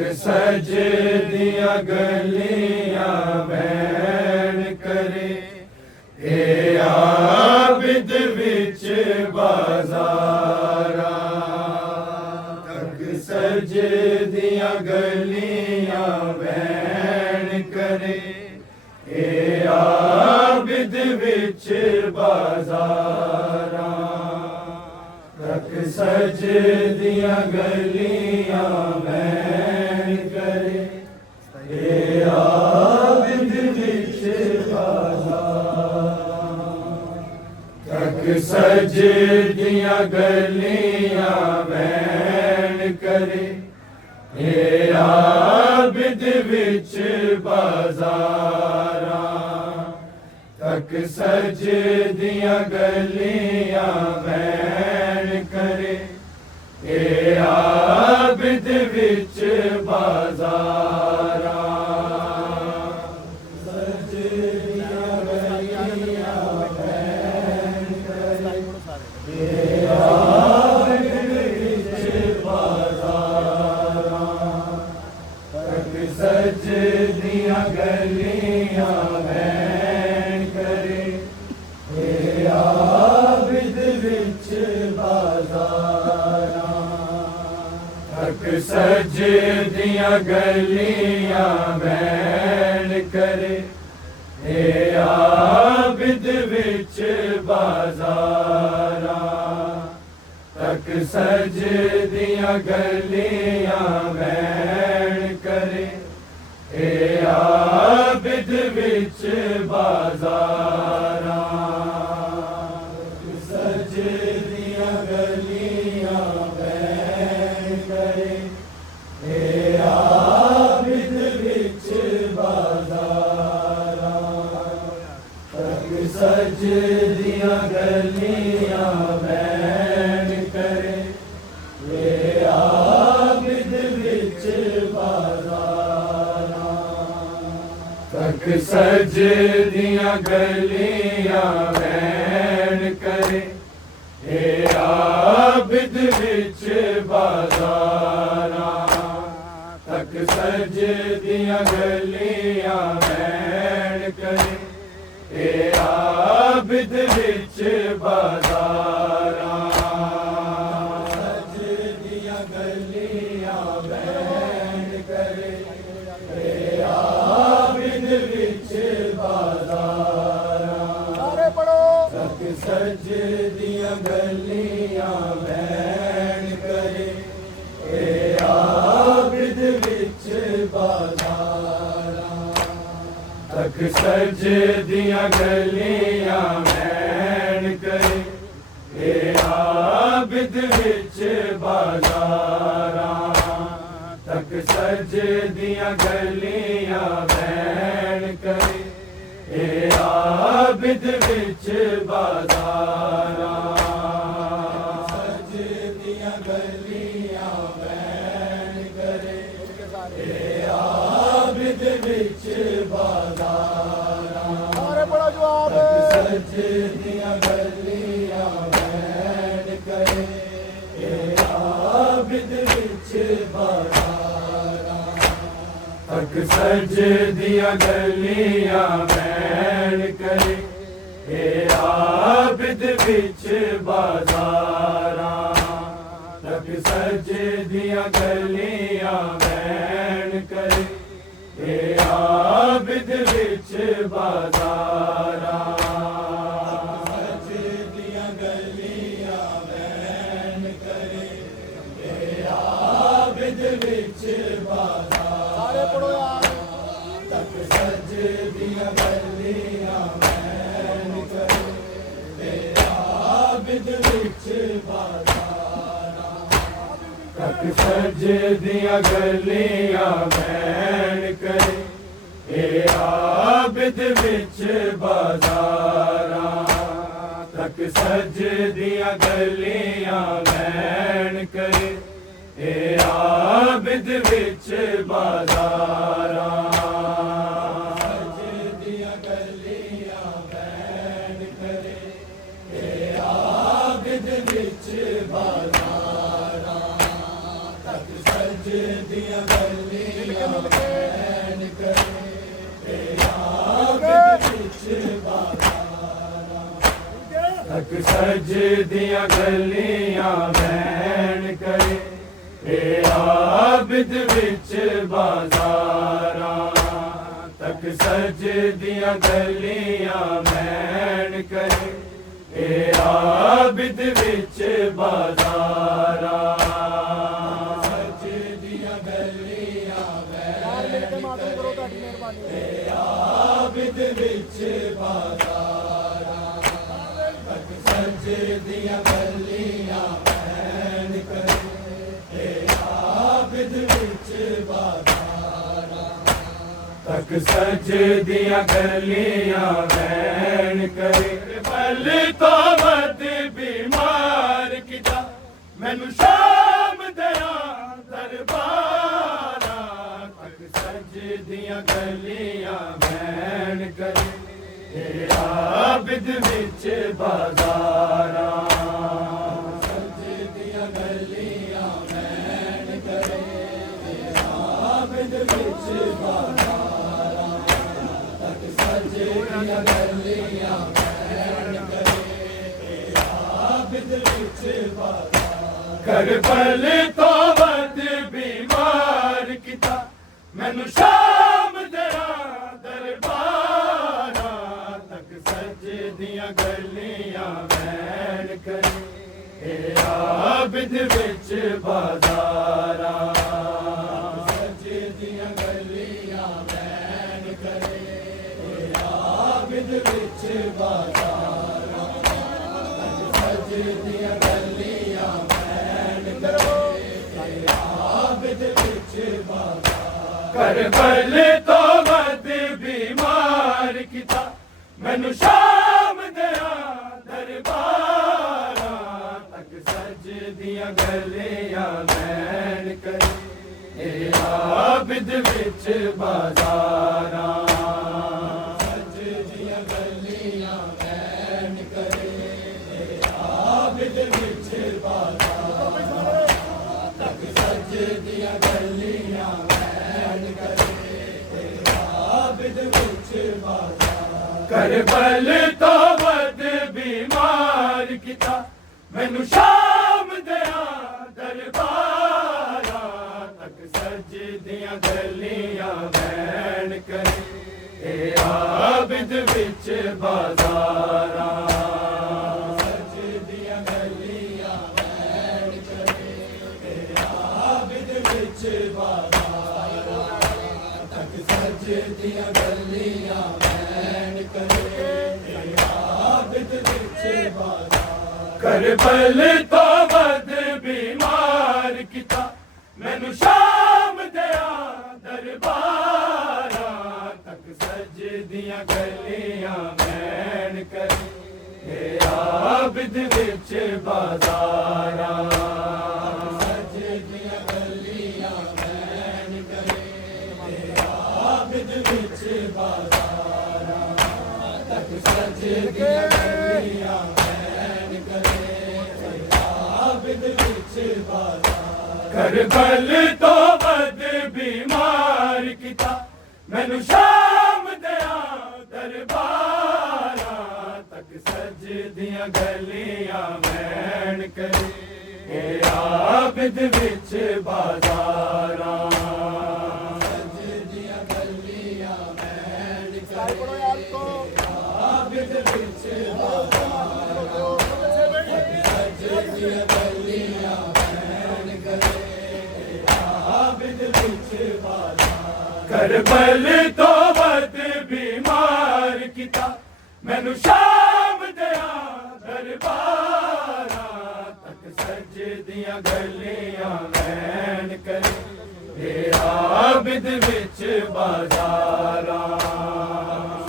सज दिया गलियां बैन करे, ए आबिद विच बाजारा। तक सज दिया गलियां बैन करे, ए आबिद विच बाजारा। तक सज दिया गलियां बैन करे, ए आबिद विच बाजारा। तक सज दिया गलियां बैन करे, ए आबिद विच बाजारा। तक सज दिया गलियां बैन करे, ए आबिद विच बाजारा। सज दिया गलियां बैन करे, ए आबिद विच बाजारा। तक सज दिया गलियां बैन करे, ए आबिद विच बाजारा। तक सज दिया गलियां बैन करे, ए आबिद विच बाजारा। तक सज दिया गलियां बैन करे, ए आबिद विच बाजारा। सज दिया गलियां बैन करे, ए आबिद विच बाजारा। तक सज दिया गलियां बैन करे, ए आबिद विच बाजारा। तक सज दिया गलियां बैन करे, ए आबिद विच बाजारा। तक सज दिया गलियां बैन करे, ए आबिद विच बाजारा। सज दिया गलियां बैन करे, ए आबिद विच बाजारा। तक सज दिया गलियां बैन करे, ए आबिद विच बाजारा। तक सज दिया गलियां बैन करे, ए आबिद विच बाजारा। तक सज दिया गलियां बैन करे, ए आबिद विच बाजारा। सज दिया गलियां बैन करे, ए आबिद विच बाजारा। तक सज दिया गलियां बैन करे, ए आबिद विच बाजारा। तक सज दिया गलियां बैन करे, ए आबिद विच बाजारा। तक सज दिया गलियां बैन करे, ए आबिद विच बाजारा। सज दिया गलियां बैन करे, ए आबिद विच बाजारा। तक सज दिया गलियां बैन करे, ए आबिद विच बाजारा। तक सज दिया गलियां बैन करे, ए आबिद विच बाजारा। तक सज दिया गलियां बैन करे, ए आबिद विच बाजारा। सज दिया गलियां बैन करे, ए आबिद विच बाजारा। तक सज दिया गलियां तक सजदियां गलियां बैन करे ए आबिद विच बाजारां तक सजदियां गलियां बैन करे ए आबिद विच बाजारां सजदियां गलियां बैन करे ए आबिद विच बाजारां तक सजदियां गलियां बैन करे ए आबिद विच बाजारां तक सजदियां गलियां बैन करे पल तो वध बीमार किता मैनू शाम दया दरबारा तक सजदियां गलियां बैन करे ए आबिद विच बाजारा सजदियां गलियां बैन करे ए आबिद विच बाजारा तक सजदियां गलियां बैन करे ए आबिद विच बाजारा कर पल तो वध बीमार किता मैनू शाम दया दरबारा तक सजदियां गलियां बैन करे ए आबिद विच बाजारा सजदियां गलियां बैन करे ए आबिद विच बाजारा तक सजदियां गलियां बैन करे ए आबिद विच बाजारा कर पल तो वध बीमार किता मैनू शाम दया दरबारा तक सजदियां गलियां बैन करे ए आबिद विच बाजारा सजदियां गलियां बैन करे ए आबिद विच बाजारा तक सजदियां गलियां बैन करे ए आबिद विच बाजारा कर पल तो वध बीमार किता मैनू शाम दया दरबारा तक सजदियां गलियां बैन करे ए आबिद विच बाजारा सजदियां गलियां बैन करे ए आबिद विच बाजारा तक सजदियां गलियां बैन करे ए आबिद विच बाजारा कर पल तो वध बीमार किता मैनू शाम दया दरबारा तक सजदियां गलियां बैन करे ए आबिद विच बाजारा सजदियां गलियां बैन करे ए आबिद विच बाजारा तक सजदियां गलियां बैन करे ए आबिद विच बाजारा कर पल तो वध बीमार किता मैनू शाम दया दरबारा तक सजदियां गलियां बैन करे ए आबिद विच बाजारा सजदियां गलियां बैन करे ए आबिद विच बाजारा तक सजदियां गलियां बैन करे ए आबिद विच बाजारा कर पल तो वध बीमार किता मैनू शाम दया दरबारा तक सजदियां गलियां बैन करे ए आबिद विच बाजारा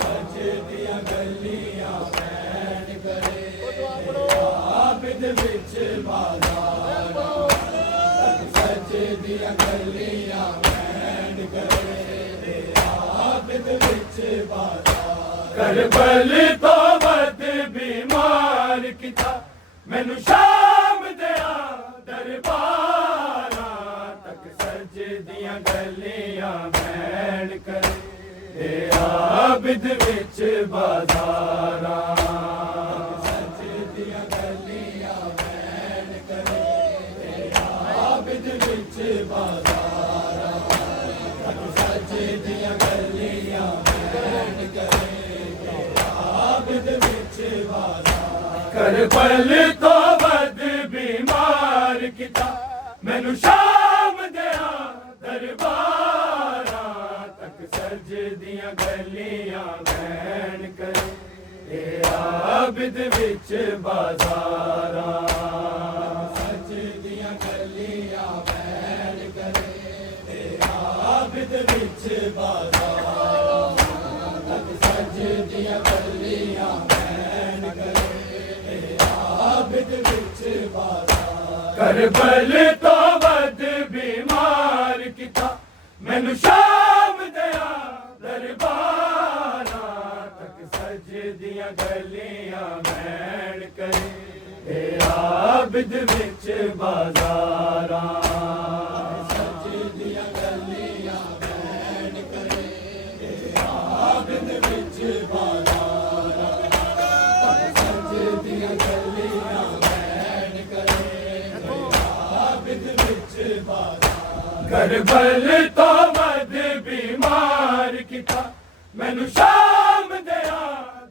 सजदियां गलियां बैन करे ए आबिद विच बाजारा तक सजदियां गलियां बैन करे ए आबिद विच बाजारा कर पल तो वध बीमार किता मैनू शाम दया दरबारा तक सजदियां गलियां बैन करे ए आबिद विच बाजारा ਬਾਜ਼ਾਰਾਂ ਤੱਕ ਸਜਦੀਆਂ ਗਲੀਆਂ ਬੈਠ ਕਰੇ ਆਬਿਦ ਵਿੱਚ ਬਾਜ਼ਾਰ ਕਰਬਲ ਤੋਂ ਵੱਧ ਬਿਮਾਰ ਕੀਤਾ ਮੈਨੂੰ ਸ਼ਾਮ ਦਿਆਂ ਦਰਬਾਰਾਂ ਤੱਕ ਸਜਦੀਆਂ ਗਲੀਆਂ ਬੈਠ ਕਰੇ ਆਬਿਦ ਵਿੱਚ ਬਾਜ਼ਾਰਾਂ ਸਜਦੀਆਂ ਗਲੀਆਂ ਬੈਠ ਕਰੇ ਆਬਿਦ ਵਿੱਚ ਬਾਜ਼ਾਰਾਂ ਤੱਕ ਸਜਦੀਆਂ ਗਲੀਆਂ ਬੈਠ ਕਰੇ ਆਬਿਦ ਵਿੱਚ ਬਾਜ਼ਾਰਾਂ ਕਰਬਲ ਤੋਂ ਵੱਧ ਬਿਮਾਰ ਕੀਤਾ ਮੈਨੂੰ ਸ਼ਾਮ ਦਿਆਂ ਦਰਬਾਰਾਂ ਤੱਕ ਸਜਦੀਆਂ ਗਲੀਆਂ ਬੈਠ ਕਰੇ ਆਬਿਦ ਵਿੱਚ ਬਾਜ਼ਾਰਾਂ ਸਜਦੀਆਂ ਗਲੀਆਂ ਬੈਠ ਕਰੇ ਆਬਿਦ ਵਿੱਚ ਬਾਜ਼ਾਰਾਂ ਤੱਕ ਸਜਦੀਆਂ ਗਲੀਆਂ ਬੈਠ ਕਰੇ ਆਬਿਦ ਵਿੱਚ ਬਾਜ਼ਾਰਾਂ ਕਰਬਲ ਤੋਂ ਵੱਧ ਬਿਮਾਰ ਕੀਤਾ ਮੈਨੂੰ ਸ਼ਾਮ ਦਿਆਂ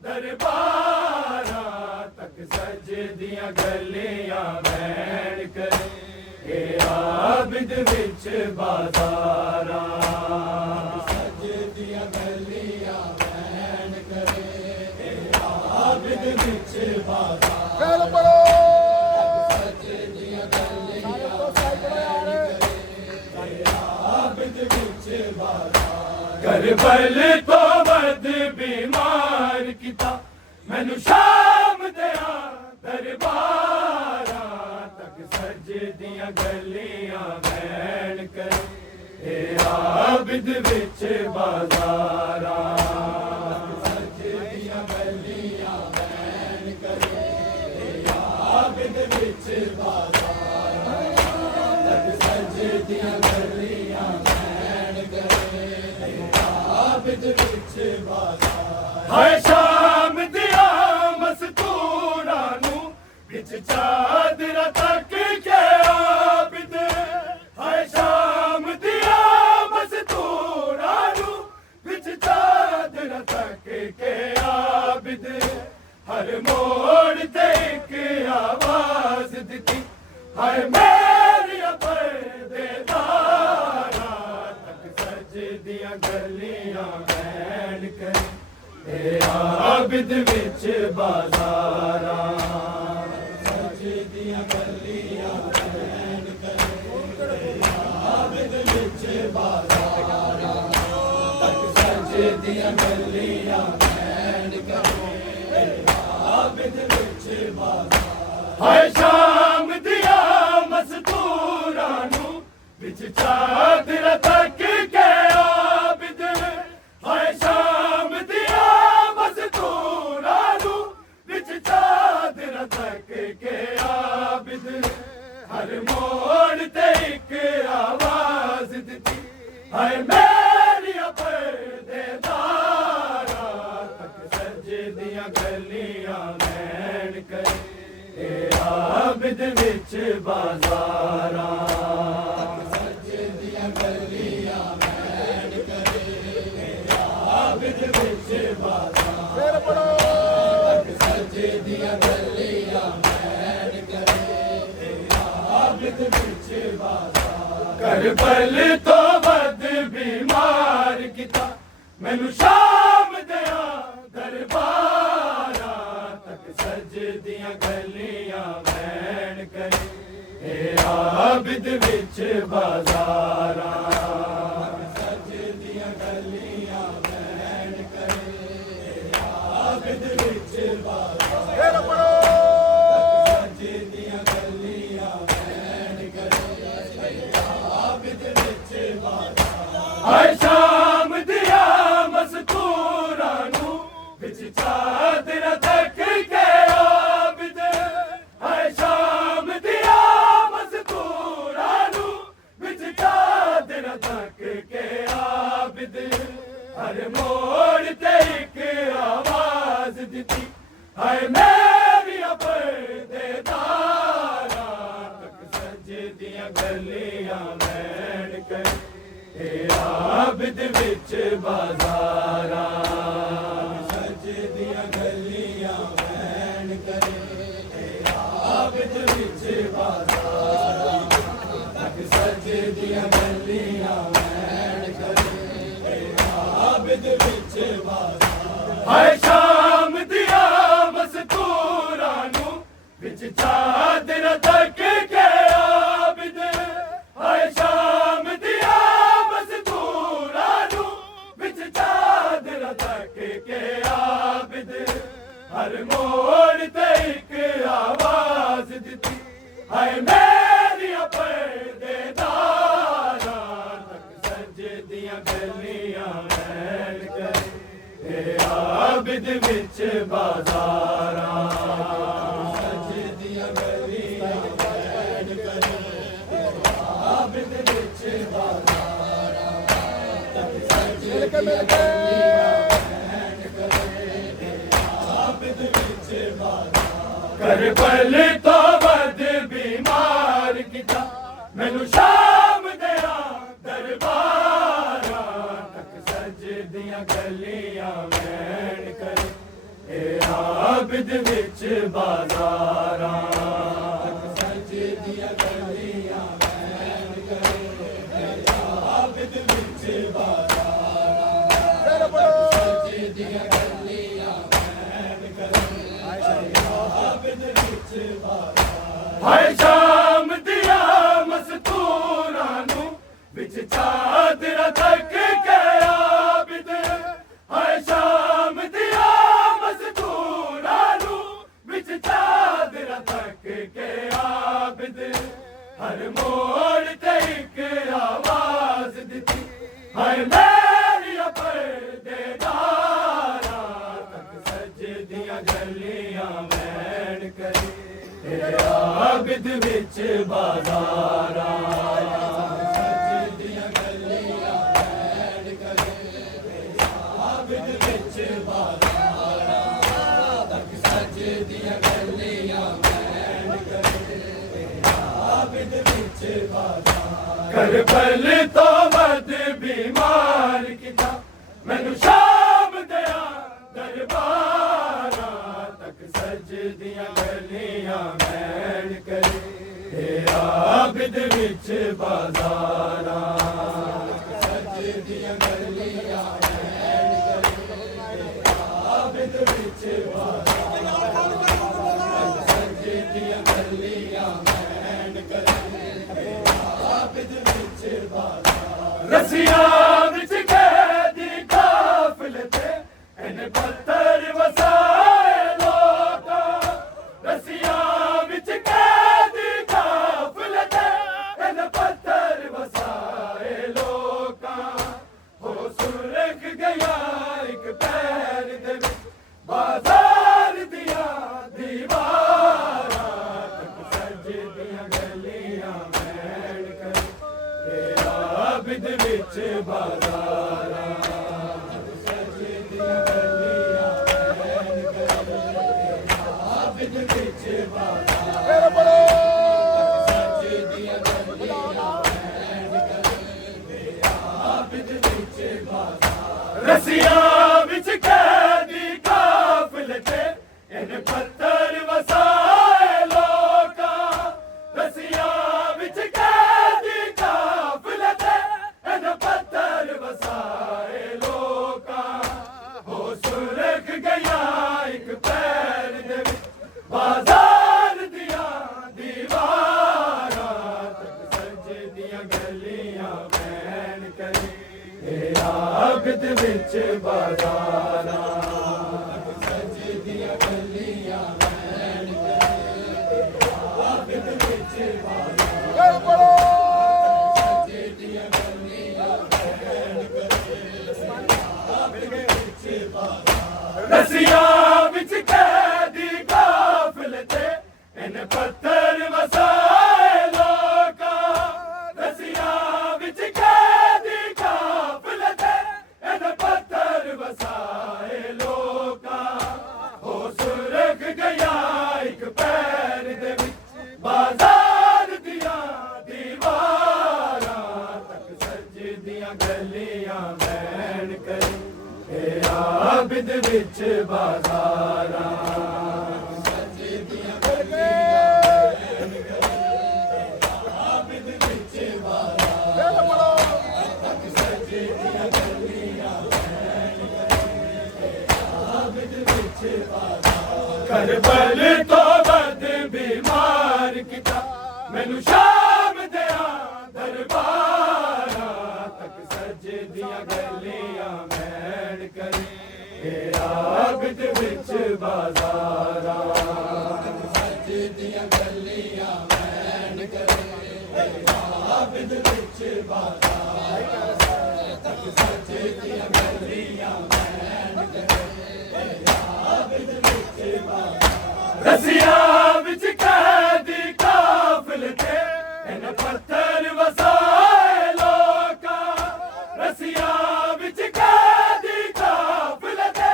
ਦਰਬਾਰਾਂ ਤੱਕ ਸਜਦੀਆਂ ਗਲੀਆਂ ਬੈਠ ਕਰੇ ਆਬਿਦ ਵਿੱਚ ਬਾਜ਼ਾਰਾਂ ਸਜਦੀਆਂ ਗਲੀਆਂ ਬੈਠ ਕਰੇ ਆਬਿਦ ਵਿੱਚ ਬਾਜ਼ਾਰਾਂ ਫੇਰ ਪੜੋ ਸਜਦੀਆਂ ਗਲੀਆਂ ਆਬਿਦ ਵਿੱਚ ਬਾਜ਼ਾਰਾਂ ਕਰਬਲ ਤੋਂ ਵੱਧ ਬਿਮਾਰ ਕੀਤਾ ਮੈਨੂੰ ਸ਼ਾਮ ਦਿਆਂ ਦਰਬਾਰਾਂ ਤੱਕ ਸਜਦੀਆਂ ਗਲੀਆਂ ਬੈਠ ਕਰੇ ਆਬਿਦ ਵਿੱਚ ਬਾਜ਼ਾਰਾਂ ਸਜਦੀਆਂ ਗਲੀਆਂ ਬੈਠ ਕਰੇ ਆਬਿਦ ਵਿੱਚ ਬਾਜ਼ਾਰਾਂ ਤੱਕ ਸਜਦੀਆਂ ਗਲੀਆਂ ਬੈਠ ਕਰੇ ਆਬਿਦ ਵਿੱਚ ਬਾਜ਼ਾਰਾਂ ਹਾਏ ਸ਼ਾਮ ਦੀਆਂ ਮਸਤੂਰਾਂ ਨੂੰ ਵਿੱਚ ਚਾਦਰਾਂ ਤੱਕ ਕੇ ਆਬਿਦ ਹਾਏ ਸ਼ਾਮ ਦੀਆਂ ਮਸਤੂਰਾਂ ਨੂੰ ਵਿੱਚ ਚਾਦਰਾਂ ਤੱਕ ਕੇ ਆਬਿਦ ਹਰ ਮੋੜ ਤੇ ਇੱਕ ਆਵਾਜ਼ ਦਿੱਤੀ ਹਾਏ ਮੇਰੀਆਂ ਪਰਦੇਦਾਰਾਂ ਤੱਕ ਸਜਦੀਆਂ ਗਲੀਆਂ ਬੈਠ ਕਰੇ ਆਬਿਦ ਵਿੱਚ ਬਾਜ਼ਾਰਾਂ ਸਜਦੀਆਂ ਗਲੀਆਂ ਬੈਠ ਕਰੇ ਆਬਿਦ ਵਿੱਚ ਬਾਜ਼ਾਰਾਂ ਤੱਕ ਸਜਦੀਆਂ ਗਲੀਆਂ ਬੈਠ ਕਰੇ ਆਬਿਦ ਵਿੱਚ ਬਾਜ਼ਾਰਾਂ ਹਾਏ ਸ਼ਾਮ ਦੀਆਂ ਮਸਤੂਰਾਂ ਨੂੰ ਵਿੱਚ ਚਾਦਰਾਂ ਤੱਕ ਕੇ ਆਬਿਦ ਹਾਏ ਸ਼ਾਮ ਦੀਆਂ ਮਸਤੂਰਾਂ ਨੂੰ ਵਿੱਚ ਚਾਦਰਾਂ ਤੱਕ ਕੇ ਆਬਿਦ ਹਰ ਮੋੜ ਤੇ ਇੱਕ ਆਵਾਜ਼ ਦਿੱਤੀ ਹਾਏ ਮੇਰੀਆਂ ਪਰਦੇਦਾਰਾਂ ਤੱਕ ਸਜਦੀਆਂ ਗਲੀਆਂ ਬੈਠ ਕਰੇ ਆਬਿਦ ਵਿੱਚ ਬਾਜ਼ਾਰਾਂ ਸਜਦੀਆਂ ਗਲੀਆਂ ਬੈਠ ਕਰੇ ਆਬਿਦ ਵਿੱਚ ਬਾਜ਼ਾਰਾਂ ਫੇਰ ਪੜੋ ਤੱਕ ਸਜਦੀਆਂ ਗਲੀਆਂ ਬੈਠ ਕਰੇ ਆਬਿਦ ਵਿੱਚ ਬਾਜ਼ਾਰਾਂ ਕਰਬਲ ਤੋਂ ਵੱਧ ਬਿਮਾਰ ਕੀਤਾ ਮੈਨੂੰ ਸ਼ਾਮ ਦਿਆਂ ਦਰਬਾਰਾਂ ਤੱਕ ਸਜਦੀਆਂ ਗਲੀਆਂ ਬੈਠ ਕਰੇ ਆਬਿਦ ਵਿੱਚ ਬਾਜ਼ਾਰਾਂ ਸਜਦੀਆਂ ਗਲੀਆਂ ਬੈਠ ਕਰੇ ਆਬਿਦ ਵਿੱਚ ਬਾਜ਼ਾਰਾਂ ਫੇਰ ਪੜੋ ਸਜਦੀਆਂ ਗਲੀਆਂ ਬੈਠ ਕਰੇ ਆਬਿਦ ਵਿੱਚ ਬਾਜ਼ਾਰਾਂ ਹਾਏ ਸ਼ਾਮ ਦੀਆਂ ਮਸਤੂਰਾਂ ਨੂੰ ਵਿੱਚ ਚਾਦਰਾਂ ਤੱਕ ਕੇ ਆਬਿਦ ਹਾਏ ਸ਼ਾਮ ਦੀਆਂ ਮਸਤੂਰਾਂ ਨੂੰ ਵਿੱਚ ਚਾਦਰਾਂ ਤੱਕ ਕੇ ਆਬਿਦ ਹਰ ਮੋੜ ਤੇ ਇੱਕ ਆਵਾਜ਼ ਦਿੱਤੀ ਹਾਏ ਮੇਰੀਆਂ ਪਰਦੇਦਾਰਾਂ ਤੱਕ ਸਜਦੀਆਂ ਗਲੀਆਂ ਬਾਜ਼ਾਰਾਂ ਸਜਦੀਆਂ ਗਲੀਆਂ ਵੈਣ ਕਰੇ ਆਬਦ ਵਿੱਚ ਬਾਜ਼ਾਰਾਂ ਤੱਕ ਸਜਦੀਆਂ ਗਲੀਆਂ ਵੈਣ ਕਰੇ ਆਬਦ ਵਿੱਚ ਬਾਜ਼ਾਰਾਂ ਹਾਏ ਸ਼ਾਮ ਦੀਆਂ ਮਸਤੂਰਾਂ ਨੂੰ ਵਿੱਚ ਚਾਦਰ ਤੱਕ ਕੇ ਆਬਦ ਹਾਏ ਸ਼ਾਮ ਦੀਆਂ ਮਸਤੂਰਾਂ ਨੂੰ ਵਿੱਚ ਚਾਦਰ ਤੱਕ ਕੇ ਆਬਦ ਹਰ ਮੋੜ ਤੇ ਇੱਕ ਆਵਾਜ਼ ਦਿੱਤੀ ਹਾਏ ਮੇਰੀਆਂ ਪਰਦੇਦਾਰਾਂ ਤੱਕ ਸਜਦੀਆਂ ਗਲੀਆਂ ਵੈਣ ਕਰੇ ਆਬਦ ਵਿੱਚ ਬਾਜ਼ਾਰਾਂ ਸਜਦੀਆਂ ਗਲੀਆਂ ਵੈਣ ਕਰੇ ਆਬਦ ਵਿੱਚ ਬਾਜ਼ਾਰਾਂ ਤੱਕ ਸਜਦੀਆਂ ਗਲੀਆਂ ਵੈਣ ਕਰੇ ਆਬਦ ਵਿੱਚ ਬਾਜ਼ਾਰਾਂ ਕਰਬਲ ਤੋਂ ਵੱਧ ਬਿਮਾਰ ਕੀਤਾ ਮੈਨੂੰ ਸ਼ਾਮ ਦਿਆਂ ਦਰਬਾਰਾਂ ਤੱਕ ਸਜਦੀਆਂ ਗਲੀਆਂ ਵੈਣ ਕਰੇ ਆਬਦ ਵਿੱਚ ਬਾਜ਼ਾਰਾਂ ਤੱਕ ਸਜਦੀਆਂ ਗਲੀਆਂ ਵੈਣ ਕਰੇ ਆਬਦ ਵਿੱਚ ਬਾਜ਼ਾਰਾਂ ਤੱਕ ਸਜਦੀਆਂ ਗਲੀਆਂ ਵੈਣ ਕਰੇ ਆਬਦ ਵਿੱਚ ਬਾਜ਼ਾਰਾਂ ਹਾਏ ਸ਼ਾਮ ਦੀਆਂ ਮਸਤੂਰਾਂ ਨੂੰ ਵਿੱਚ ਚਾਦਰਾਂ ਤੱਕ ਕੇ ਆਬਦ ਹਾਏ ਸ਼ਾਮ ਦੀਆਂ ਮਸਤੂਰਾਂ ਨੂੰ ਵਿੱਚ ਚਾਦਰਾਂ ਤੱਕ ਕੇ ਆਬਦ ਹਰ ਮੋੜ ਤੇ ਇੱਕ ਆਵਾਜ਼ ਦਿੱਤੀ ਹਾਏ ਮੇਰੀਆਂ ਪਰਦੇਦਾਰਾਂ ਤੱਕ ਸਜਦੀਆਂ ਗਲੀਆਂ ਵੈਣ ਕਰੇ ਆਬਦ ਵਿੱਚ ਬਾਜ਼ਾਰਾਂ ਸਜਦੀਆਂ ਗਲੀਆਂ ਵੈਣ ਕਰੇ ਆਬਦ ਵਿੱਚ ਬਾਜ਼ਾਰਾਂ ਤੱਕ ਸਜਦੀਆਂ ਗਲੀਆਂ ਵੈਣ ਕਰੇ ਆਬਦ ਵਿੱਚ ਬਾਜ਼ਾਰਾਂ ਕਰਬਲ ਤੋਂ ਵੱਧ ਬਿਮਾਰ ਕੀਤਾ ਮੈਨੂੰ ਸ਼ਾਮ ਦਿਆਂ ਦਰਬਾਰਾਂ ਤੱਕ ਸਜਦੀਆਂ ਗਲੀਆਂ ਵੈਣ ਕਰੇ ਆਬਦ ਵਿੱਚ ਬਾਜ਼ਾਰਾਂ ਤੱਕ ਸਜਦੀਆਂ ਗਲੀਆਂ ਵੈਣ ਕਰੇ ਆਬਦ ਵਿੱਚ ਬਾਜ਼ਾਰਾਂ ਤੱਕ ਸਜਦੀਆਂ ਗਲੀਆਂ ਵੈਣ ਕਰੇ ਆਬਦ ਵਿੱਚ ਬਾਜ਼ਾਰਾਂ ਰਸੀਆਂ ਵਿੱਚ ਕੈਦੀ ਕਾਫਲੇ ਤੇ ਇਹਨੇ ਪੱਥਰ ਵਸਾਏ ਲੋਕਾਂ ਰਸੀਆਂ ਵਿੱਚ ਕੈਦੀ ਕਾਫਲੇ ਤੇ ਇਹਨੇ ਪੱਥਰ ਵਸਾਏ ਲੋਕਾਂ ਹੋ ਸੁਰਖ ਗਿਆ ਇੱਕ ਪੈਰ ਦੇ ਵਿੱਚ ਬਾਜ਼ਾਰ ਦੀਆਂ ਦੀਵਾਰਾਂ ਤੱਕ ਸਜਦੀਆਂ ਗਲੀਆਂ ਵੈਣ ਕਰੇ ਆਬਦ ਵਿੱਚ ਬਾਜ਼ਾਰਾਂ ਸਜਦੀਆਂ ਗਲੀਆਂ ਵੈਣ ਕਰੇ ਆਬਦ ਵਿੱਚ ਬਾਜ਼ਾਰਾਂ ਸਜਦੀਆਂ ਗਲੀਆਂ ਵੈਣ ਕਰੇ ਆਬਦ ਵਿੱਚ ਬਾਜ਼ਾਰਾਂ ਰਸੀਆਂ ਵਿੱਚ ਕੈਦੀ ਕਾਫਲੇ ਤੇ ਇਹਨੇ ਪੱਥਰ ਵਸਾਏ ਲੋਕਾਂ ਰਸੀਆਂ ਵਿੱਚ ਕੈਦੀ ਕਾਫਲੇ ਤੇ ਇਹਨੇ ਪੱਥਰ ਵਸਾਏ ਲੋਕਾਂ ਹੋ ਸੁਰਖ ਗਿਆ ਇੱਕ ਪੈਰ ਦੇ ਵਿੱਚ ਬਾਜ਼ਾਰ ਦੀਆਂ ਦੀਵਾਰਾਂ ਤੱਕ ਸਜਦੀਆਂ ਗਲੀਆਂ ਵੈਣ ਕਰੇ ਆਬਦ ਵਿੱਚ ਬਾਜ਼ਾਰਾਂ ਤੱਕ ਸਜਦੀਆਂ ਗਲੀਆਂ ਵੈਣ ਕਰੇ ਆਬਦ ਵਿੱਚ ਬਾਜ਼ਾਰਾਂ ਸਜਦੀਆਂ ਗਲੀਆਂ ਵੈਣ ਕਰੇ ਆਬਦ ਵਿੱਚ ਬਾਜ਼ਾਰਾਂ ਰਸੀਆਂ ਵਿੱਚ ਕੈਦੀ ਕਾਫਲੇ ਤੇ ਇਹਨੇ ਪੱਥਰ ਵਸਾਏ ਲੋਕਾਂ ਰਸੀਆਂ ਵਿੱਚ ਕੈਦੀ ਕਾਫਲੇ ਤੇ ਇਹਨੇ ਪੱਥਰ ਵਸਾਏ ਲੋਕਾਂ ਹੋ ਸੁਰਖ ਗਿਆ ਇੱਕ ਪੈਰ ਦੇ ਵਿੱਚ ਬਾਜ਼ਾਰ ਦੀਆਂ ਦੀਵਾਰਾਂ ਤੱਕ ਸਜਦੀਆਂ ਗਲੀਆਂ ਵੈਣ ਕਰੇ विच बाजारा करबल तो बद बीमार किता मैनू शाम दिया दरबारा तक सजे दिया गलियां मैन करे आबिद विच बाजारा सजे दिया गलियां मैन करे आबिद विच बाजारा तक सजे दिया गलियां मैन करे आबिद विच रसिया विच कैदी काफिल थे इन पत्थर वसाए लोका रसिया विच कैदी काफिल थे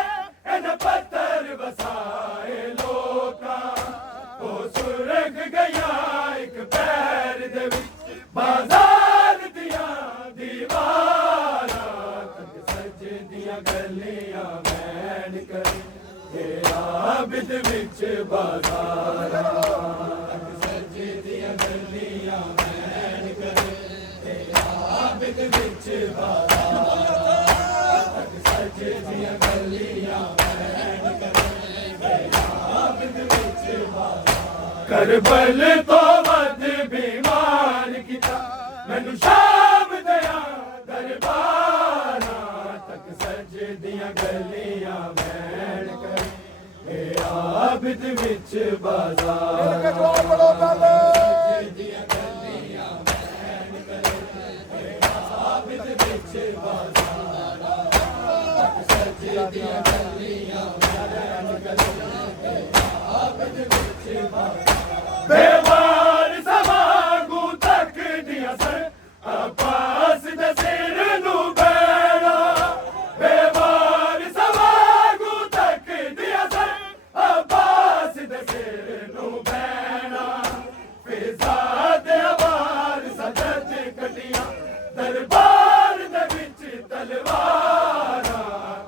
इन पत्थर वसाए लोका ओ सुरग गया एक पैर दे विच बाजार दिया दीवारा तक सज दिया गलियां मैन करे आबिद विच बाजारा सजे दिया गलियां मैन करे आबिद विच बाजारा सजे दिया गलियां मैन करे आबिद विच बाजारा करबल तो बद बीमार किता मैनू शाम दिया दरबारा तक सजे दिया गलियां मैन करे आबिद विच बाजारा सजे दिया गलियां मैन करे आबिद विच बाजारा सजे दिया गलियां मैन करे आबिद विच बाजारा बेवार समागू तक दिया सर अब्बास दे सिर नू बैणा बेवार समागू तक दिया सर अब्बास दे सिर नू बैणा फिजा दे वार सजद कटियां दरबार दे विच तलवारा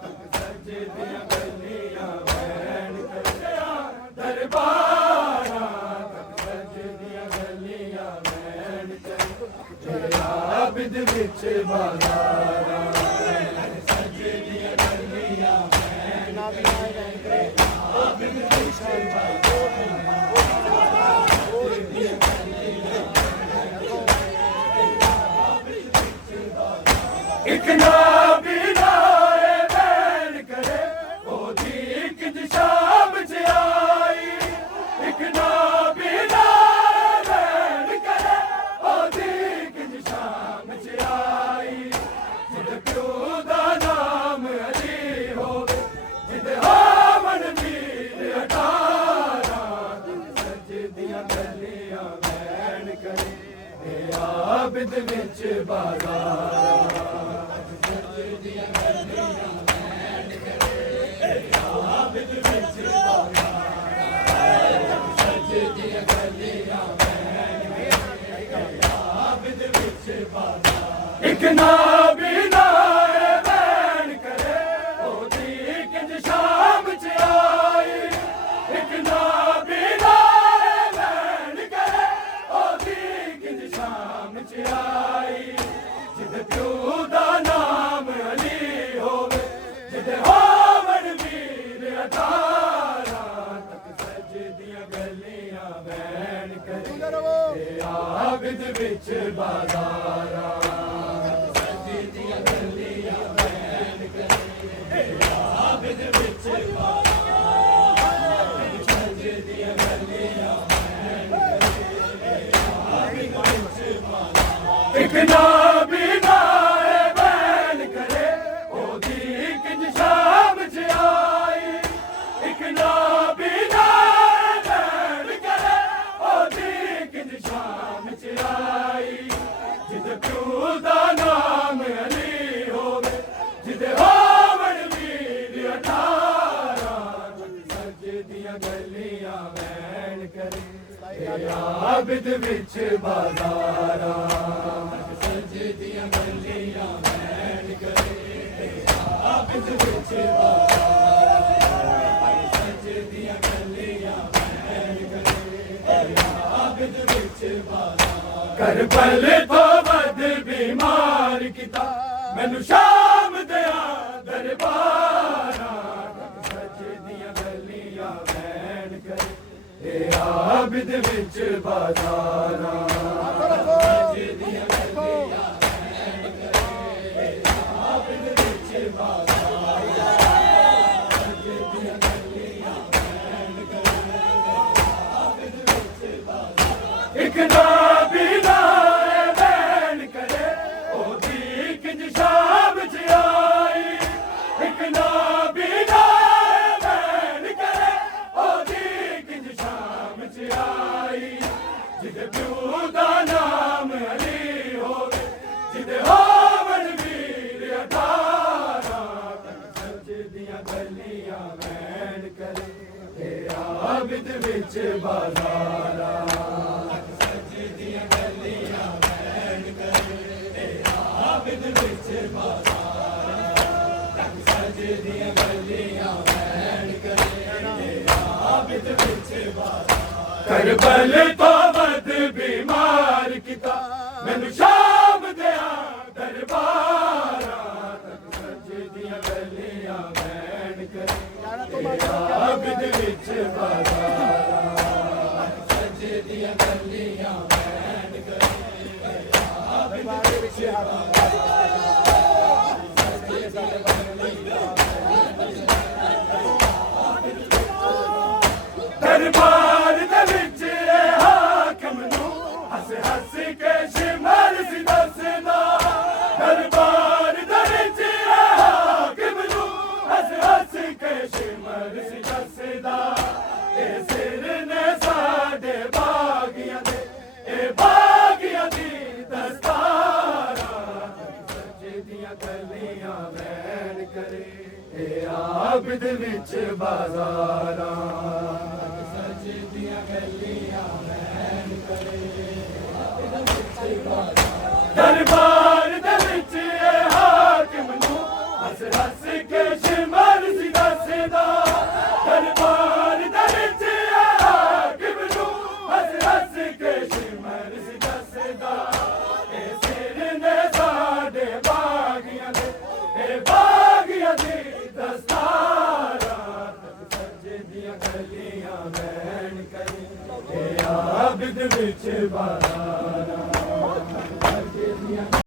तक सजे दिया गलियां मैन करे दरबारा तक सजे दिया गलियां मैन करे आबिद विच बाजारा सजे दिया गलियां मैन करे आबिद विच एक नाबीना बैन करे ओदी किंज शाम च आई एक नाबीना बैन करे ओदी किंज शाम च आई जिद प्यो दा नाम अली होवे जिद हामन वीर अठारा सजे दिया गलियां मैन करे आबिद विच बाजारा सजे दिया गलियां मैन करे आबिद विच बाजारा सजे दिया गलियां मैन करे आबिद विच बाजारा एक नाबीना बैन करे ओदी किंज शाम च आई एक नाबीना बैन करे ओदी किंज शाम च आई जिद प्यो दा नाम अली होवे जिद होवन वीर अठारा तक सजे दिया गलियां मैन करे आबिद विच बाजारा सजे दिया गलियां मैन करे आबिद विच बाजारा सजे दिया गलियां मैन करे आबिद विच बाजारा एक नाबीना बैन करे ओदी किंज शाम च आई एक नाबीना बैन करे ओदी किंज शाम च आई जिद प्यो दा नाम अली होवे जिद होवन वीर अठारा सजे दिया गलियां मैन करे आबिद विच बाजारा सजे दिया गलियां मैन करे आबिद विच बाजारा ਕਰਬਲ ਤੋਂ ਵੱਧ ਬਿਮਾਰ ਕੀਤਾ ਮੈਨੂੰ ਸ਼ਾਮ ਦਿਆਂ ਦਰਬਾਰਾਂ ਸੱਜਦੀਆਂ ਗਲੀਆਂ ਵੈਣ ਕਰੇ ਇਹ ਆਬਿਦ ਵਿੱਚ ਬਾਜ਼ਾਰਾਂ ਸੱਜਦੀਆਂ ਗਲੀਆਂ ਵੈਣ ਕਰੇ ਇਹ ਆਬਿਦ ਵਿੱਚ ਬਾਜ਼ਾਰਾਂ ਸੱਜਦੀਆਂ ਗਲੀਆਂ ਵੈਣ ਕਰੇ ਆਬਿਦ ਵਿੱਚ ਬਾਜ਼ਾਰਾਂ ਇੱਕ ਨਾ ਜਿਹਦੇ ਪਿਓ ਦਾ ਨਾਮ ਅਲੀ ਹੋਵੇ ਜਿਹਦੇ ਹੋਵਣ ਵੀਰ 18 ਸੱਜਦੀਆਂ ਗਲੀਆਂ ਵੈਣ ਕਰੇ ਇਹ ਆਬਿਦ ਵਿੱਚ ਬਾਜ਼ਾਰਾਂ ਸੱਜਦੀਆਂ ਗਲੀਆਂ ਵੈਣ ਕਰੇ ਇਹ ਆਬਿਦ ਵਿੱਚ ਬਾਜ਼ਾਰਾਂ ਸੱਜਦੀਆਂ ਗਲੀਆਂ ਵੈਣ ਕਰੇ ਇਹ ਆਬਿਦ ਵਿੱਚ ਬਾਜ਼ਾਰਾਂ ਕਰਬਲ ਤੋਂ ਵੱਧ ਬਿਮਾਰ ਕੀਤਾ ਮੈਨੂੰ ਸ਼ਾਮ ਦਿਆਂ ਦਰਬਾਰਾਂ ਤੱਕ ਸੱਜਦੀਆਂ ਗਲੀਆਂ ਵੈਣ ਕਰੇ ਆਬਿਦ ਵਿੱਚ ਬਾਜ਼ਾਰਾਂ ਸੱਜਦੀਆਂ ਗਲੀਆਂ ਵੈਣ ਕਰੇ ਆਬਿਦ ਵਿੱਚ ਬਾਜ਼ਾਰਾਂ ਦਰਬਾਰ ਦੇ ਵਿੱਚ ਹਾਕਮ ਨੂੰ ਹੱਸ ਹੱਸ ਕੇ ਸ਼ਿਮਰ ਸੀ ਦੱਸਦਾ ਦਰਬਾਰ ਦੇ ਵਿੱਚ ਹਾਕਮ ਨੂੰ ਹੱਸ ਹੱਸ ਕੇ ਸ਼ਿਮਰ ਸੀ ਦੱਸਦਾ ਇਹ ਸਿਰ ਨੇ ਸਾਡੇ ਬਾਗੀਆਂ ਦੇ ਇਹ ਬਾਗੀਆਂ ਦੀ ਦਸਤਾਰਾਂ ਸੱਜਦੀਆਂ ਗਲੀਆਂ ਵੈਣ ਕਰੇ ਇਹ ਆਬਿਦ ਵਿੱਚ ਬਾਜ਼ਾਰਾਂ ਸੱਜਦੀਆਂ ਗਲੀਆਂ ਵੈਣ ਕਰੇ ਦਰਬਾਰ ਦੇ ਵਿੱਚ ਇਹ ਹਾਕਮ ਨੂੰ ਹੱਸ ਹੱਸ ਕੇ ਸ਼ਿਮਰ ਸੀ ਦੱਸਦਾ ਦਰਬਾਰ ਦੇ ਵਿੱਚ ਇਹ ਹਾਕਮ ਨੂੰ ਹੱਸ ਹੱਸ ਕੇ ਸ਼ਿਮਰ ਸੀ ਦੱਸਦਾ ਇਹ ਸਿਰ ਨੇ ਸਾਡੇ ਬਾਗੀਆਂ ਦੇ ਇਹ ਬਾਗੀਆਂ ਦੀ ਦਸਤਾਰਾਂ ਸੱਜਦੀਆਂ ਗਲੀਆਂ ਵੈਣ ਕਰੇ ਇਹ ਆਬਿਦ ਵਿੱਚ ਬਾਜ਼ਾਰਾਂ